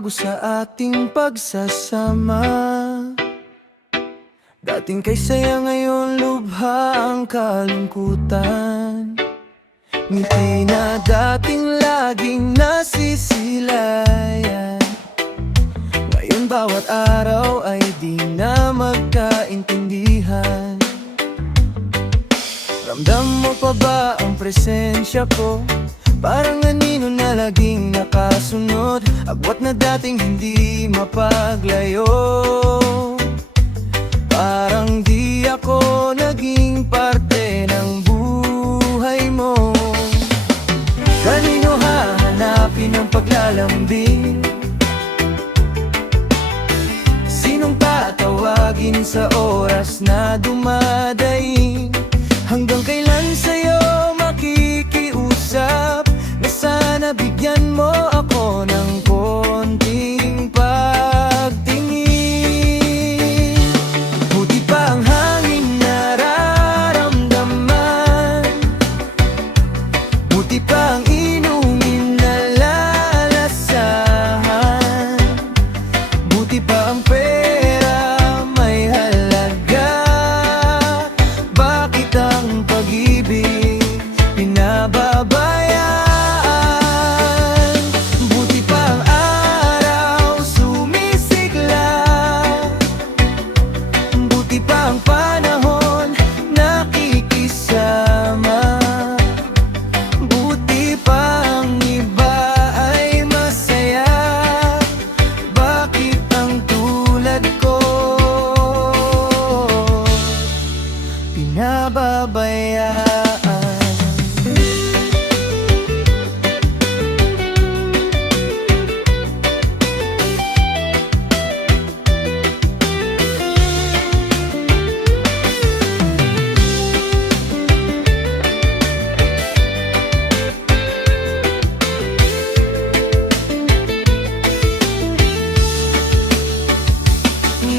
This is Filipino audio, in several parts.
nagbago sa ating pagsasama. Dating kay saya, ngayon lubha ang kalungkutan. Ngiti na dating laging nasisilayan, ngayon bawat araw ay di na magkaintindihan. Ramdam mo pa ba ang presensya ko? Parang anino na laging nakasunod, agwat na dating hindi mapaglayo. Parang di ako naging parte ng buhay mo. Kanino hahanapin ang paglalambing? Sinong tatawagin sa oras na dumadaing? Hanggang kailan sa'yo makikiusap na sana bigyan mo ako ng konting pagtingin? Buti pa ang hangin nararamdaman, buti pa ang inumin na lalasahan, buti pa ang pera may halaga. Bakit ang pag-ibig pinababayaan? Buti pa ang araw sumisigla, buti pa ang panahon nakikisama, buti pa ang iba ay masaya. Bakit ang tulad ko pinababayaan?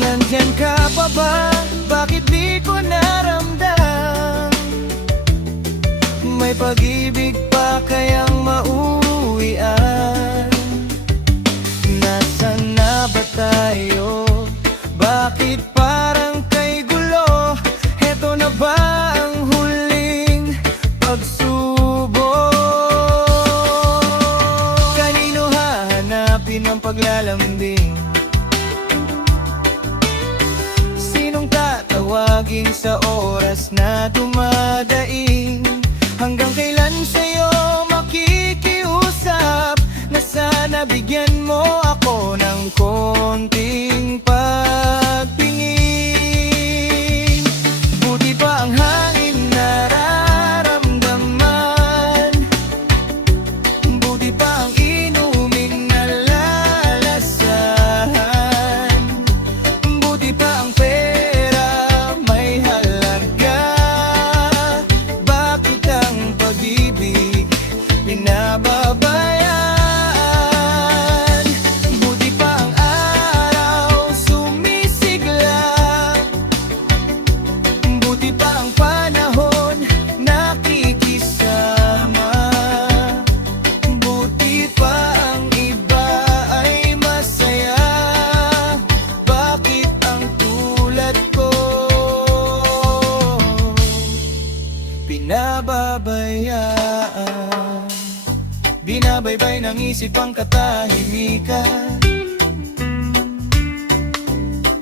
Nandyan ka pa ba? Bakit di ko naramdam? May pag-ibig pa kayang mauwian? Nasaan na ba tayo? Bakit parang kay gulo? Heto na ba ang huling pagsubok? Kanino hahanapin ang paglalambing? Sinong tatawagin sa oras na dumadaing? Hanggang kailan sa'yo makikiusap na sana bigyan mo ako ng konting pagtingin? Buti pa ang hangin nararamdaman, buti pa ang inuming nalalasahan, buti pa ang pera may halaga. Bakit ang pag-ibig pinababayaan? Buti pa ang araw sumisigla, buti pa ang panahon nakikisama, buti pa ang iba ay masaya. Bakit ang tulad ko pinababayaan? Binabaybay ng isip ang katahimikan,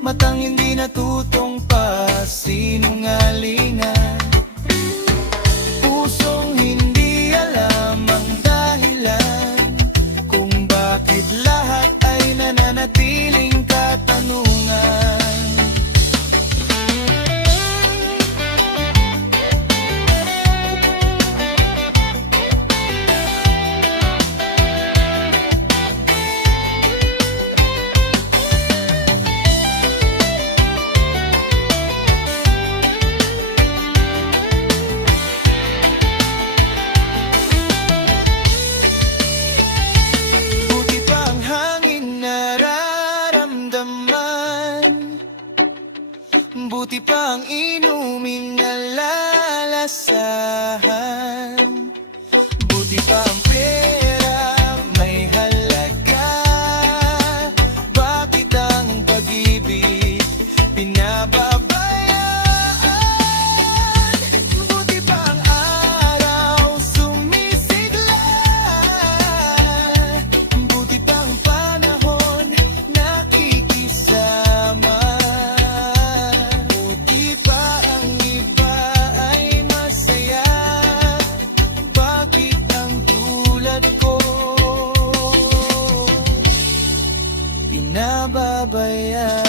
matang hindi natutong pasinungalingan, pusong hindi alam ang dahilan kung bakit lahat ay nananatiling katanungan. Buti pa ang hangin nararamdaman, buti pa ang inuming nalalasahan, buti pa ang pera may halaga. mababayan.